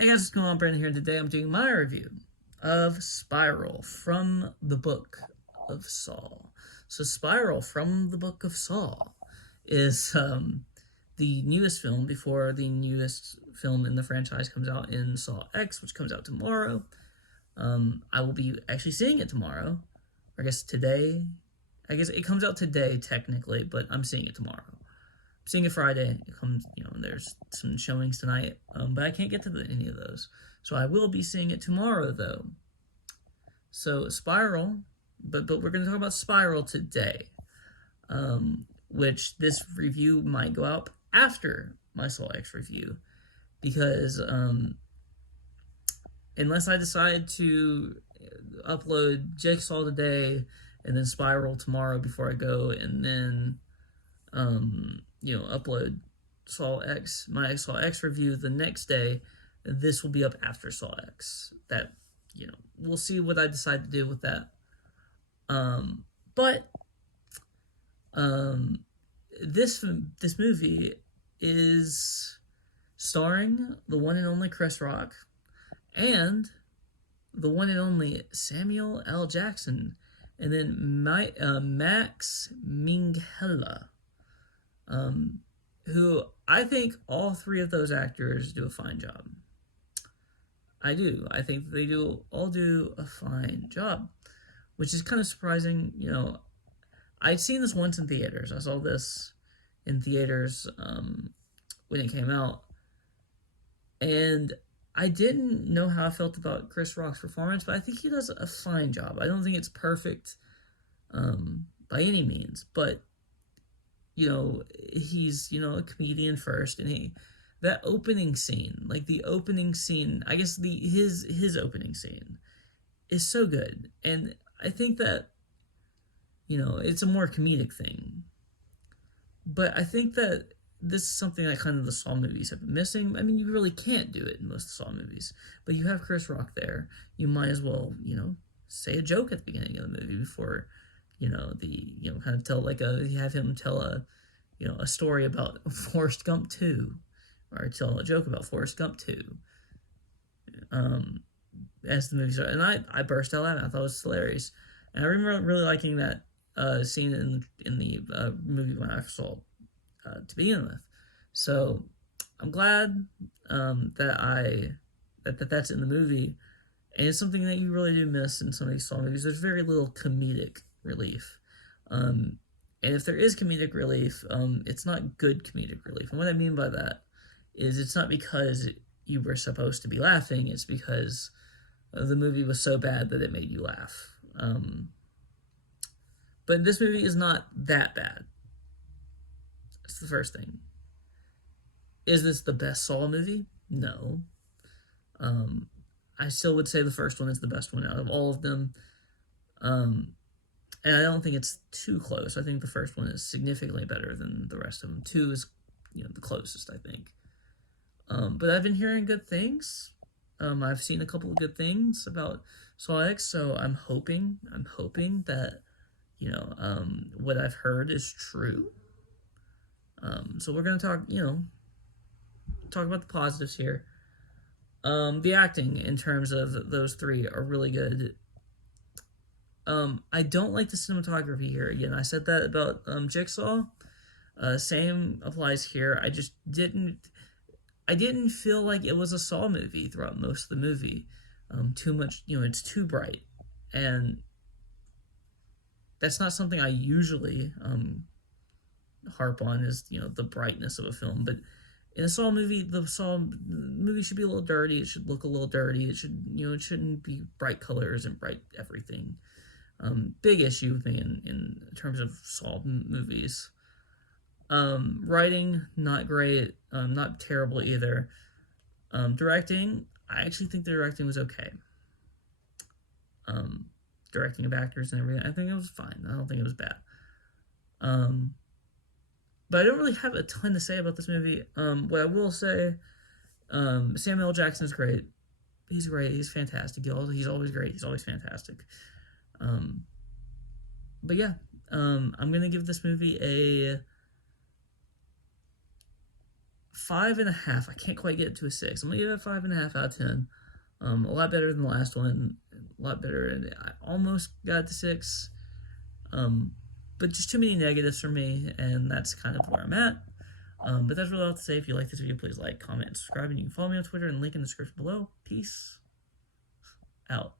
Hey guys, what's going on? Brandon here. Today I'm doing my review of Spiral from the Book of Saw. So Spiral from the Book of Saw is the newest film before the newest film in the franchise comes out in Saw X, which comes out tomorrow. I will be actually seeing it tomorrow. I guess today. I guess it comes out today technically, but I'm seeing it tomorrow. Seeing it Friday. It comes, there's some showings tonight, but I can't get to any of those. So I will be seeing it tomorrow, though. So Spiral, but we're going to talk about Spiral today, which this review might go out after my Saw X review, because unless I decide to upload Jigsaw today and then Spiral tomorrow before I go, and then upload Saw X, my Saw X review the next day. This will be up after Saw X. That, we'll see what I decide to do with that. But this movie is starring the one and only Chris Rock and the one and only Samuel L. Jackson, and then Max Minghella. Who I think all three of those actors do a fine job. I do. I think they all do a fine job, which is kind of surprising. I'd seen this once in theaters. I saw this in theaters when it came out, and I didn't know how I felt about Chris Rock's performance, but I think he does a fine job. I don't think it's perfect by any means, but he's a comedian first, and that opening scene, I guess his opening scene is so good, and I think that it's a more comedic thing, but I think that this is something that kind of the Saw movies have been missing. I mean, you really can't do it in most Saw movies, but you have Chris Rock there. You might as well say a joke at the beginning of the movie before kind of tell have him tell a story about Forrest Gump 2, or tell a joke about Forrest Gump 2, as the movie started. And I burst out laughing. I thought it was hilarious. And I remember really liking that scene in the movie when I saw it to begin with. So I'm glad that's in the movie. And it's something that you really do miss in some of these Saw movies. There's very little comedic relief. And if there is comedic relief, it's not good comedic relief. And what I mean by that is it's not because you were supposed to be laughing, it's because the movie was so bad that it made you laugh. But this movie is not that bad. That's the first thing. Is this the best Saw movie? No. I still would say the first one is the best one out of all of them. And I don't think it's too close. I think the first one is significantly better than the rest of them. 2 is, the closest, I think. But I've been hearing good things. I've seen a couple of good things about Saw X, so I'm hoping that, what I've heard is true. So we're going to talk about the positives here. The acting in terms of those three are really good. I don't like the cinematography here. Again, I said that about Jigsaw. Same applies here. I didn't feel like it was a Saw movie throughout most of the movie. Too much, it's too bright, and that's not something I usually harp on, is the brightness of a film. But in a Saw movie, the Saw movie should be a little dirty. It should look a little dirty. It should, it shouldn't be bright colors and bright everything. Big issue with me in terms of Saw movies. Writing, not great. Not terrible either. Directing, I actually think the directing was okay. Directing of actors and everything, I think it was fine. I don't think it was bad. But I don't really have a ton to say about this movie. What I will say, Samuel L. Jackson is great. He's great. He's fantastic. He's always great. He's always fantastic. But yeah, I'm gonna give this movie a 5.5. I can't quite get it to a 6. I'm gonna give it a 5.5 out of 10. A lot better than the last one. A lot better, and I almost got to 6. But just too many negatives for me, and that's kind of where I'm at. But that's really all to say. If you like this video, please like, comment, and subscribe, and you can follow me on Twitter and link in the description below. Peace out.